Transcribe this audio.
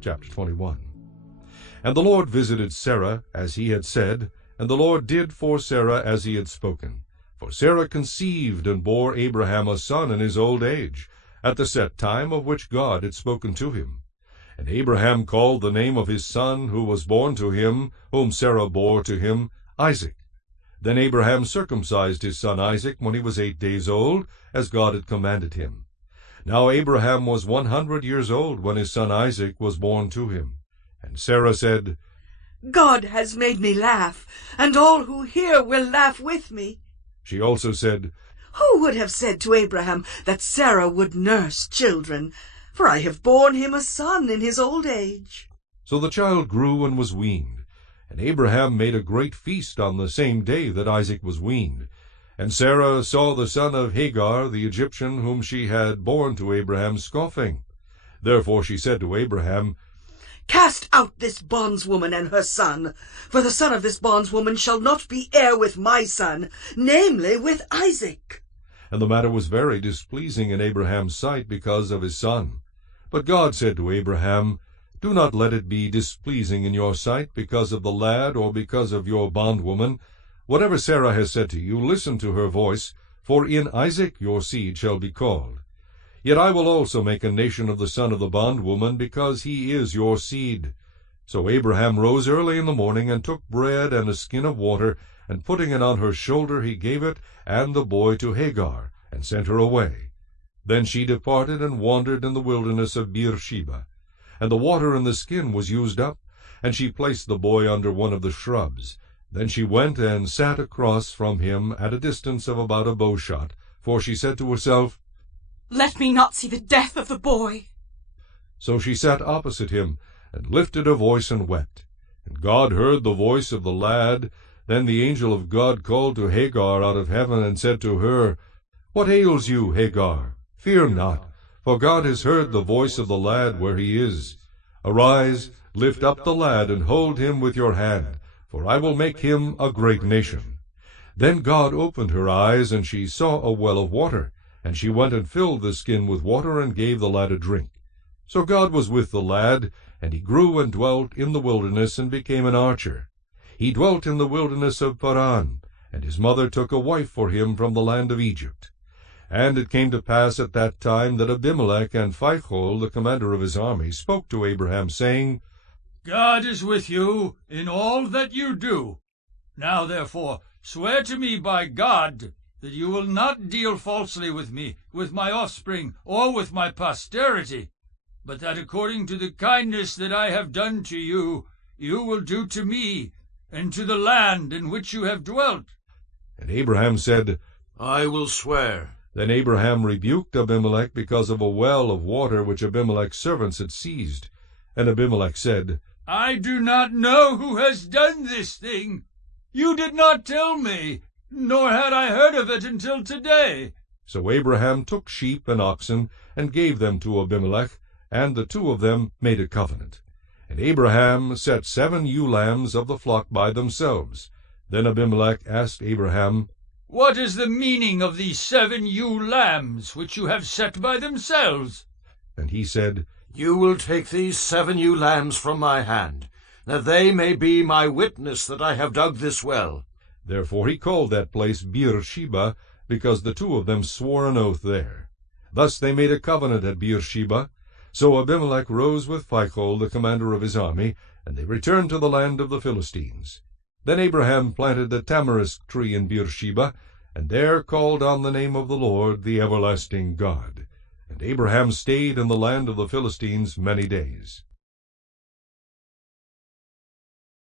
Chapter 21. And the Lord visited Sarah, as he had said, and the Lord did for Sarah as he had spoken. For Sarah conceived and bore Abraham a son in his old age, at the set time of which God had spoken to him. And Abraham called the name of his son who was born to him, whom Sarah bore to him, Isaac. Then Abraham circumcised his son Isaac when he was 8 days old, as God had commanded him. Now Abraham was 100 years old when his son Isaac was born to him. And Sarah said, God has made me laugh, and all who hear will laugh with me. She also said, Who would have said to Abraham that Sarah would nurse children? For I have borne him a son in his old age. So the child grew and was weaned. And Abraham made a great feast on the same day that Isaac was weaned. And Sarah saw the son of Hagar, the Egyptian, whom she had borne to Abraham, scoffing. Therefore she said to Abraham, Cast out this bondswoman and her son, for the son of this bondswoman shall not be heir with my son, namely with Isaac. And the matter was very displeasing in Abraham's sight because of his son. But God said to Abraham, Do not let it be displeasing in your sight because of the lad or because of your bondwoman. Whatever Sarah has said to you, listen to her voice, for in Isaac your seed shall be called. Yet I will also make a nation of the son of the bondwoman, because he is your seed. So Abraham rose early in the morning, and took bread and a skin of water, and putting it on her shoulder, he gave it and the boy to Hagar, and sent her away. Then she departed and wandered in the wilderness of Beersheba. And the water in the skin was used up, and she placed the boy under one of the shrubs. Then she went and sat across from him at a distance of about a bowshot, for she said to herself, Let me not see the death of the boy. So she sat opposite him, and lifted her voice and wept. And God heard the voice of the lad. Then the angel of God called to Hagar out of heaven, and said to her, What ails you, Hagar? Fear not, for God has heard the voice of the lad where he is. Arise, lift up the lad, and hold him with your hand, for I will make him a great nation. Then God opened her eyes, and she saw a well of water. And she went and filled the skin with water, and gave the lad a drink. So God was with the lad, and he grew and dwelt in the wilderness, and became an archer. He dwelt in the wilderness of Paran, and his mother took a wife for him from the land of Egypt. And it came to pass at that time that Abimelech and Phicol, the commander of his army, spoke to Abraham, saying, God is with you in all that you do. Now therefore swear to me by God that you will not deal falsely with me, with my offspring, or with my posterity, but that according to the kindness that I have done to you, you will do to me, and to the land in which you have dwelt. And Abraham said, I will swear. Then Abraham rebuked Abimelech because of a well of water which Abimelech's servants had seized. And Abimelech said, I do not know who has done this thing. You did not tell me, nor had I heard of it until today. So Abraham took sheep and oxen, and gave them to Abimelech, and the two of them made a covenant. And Abraham set 7 ewe lambs of the flock by themselves. Then Abimelech asked Abraham, What is the meaning of these 7 ewe lambs which you have set by themselves? And he said, You will take these 7 ewe lambs from my hand, that they may be my witness that I have dug this well. Therefore he called that place Beersheba, because the two of them swore an oath there. Thus they made a covenant at Beersheba. So Abimelech rose with Phicol, the commander of his army, and they returned to the land of the Philistines. Then Abraham planted a tamarisk tree in Beersheba, and there called on the name of the Lord, the everlasting God. And Abraham stayed in the land of the Philistines many days.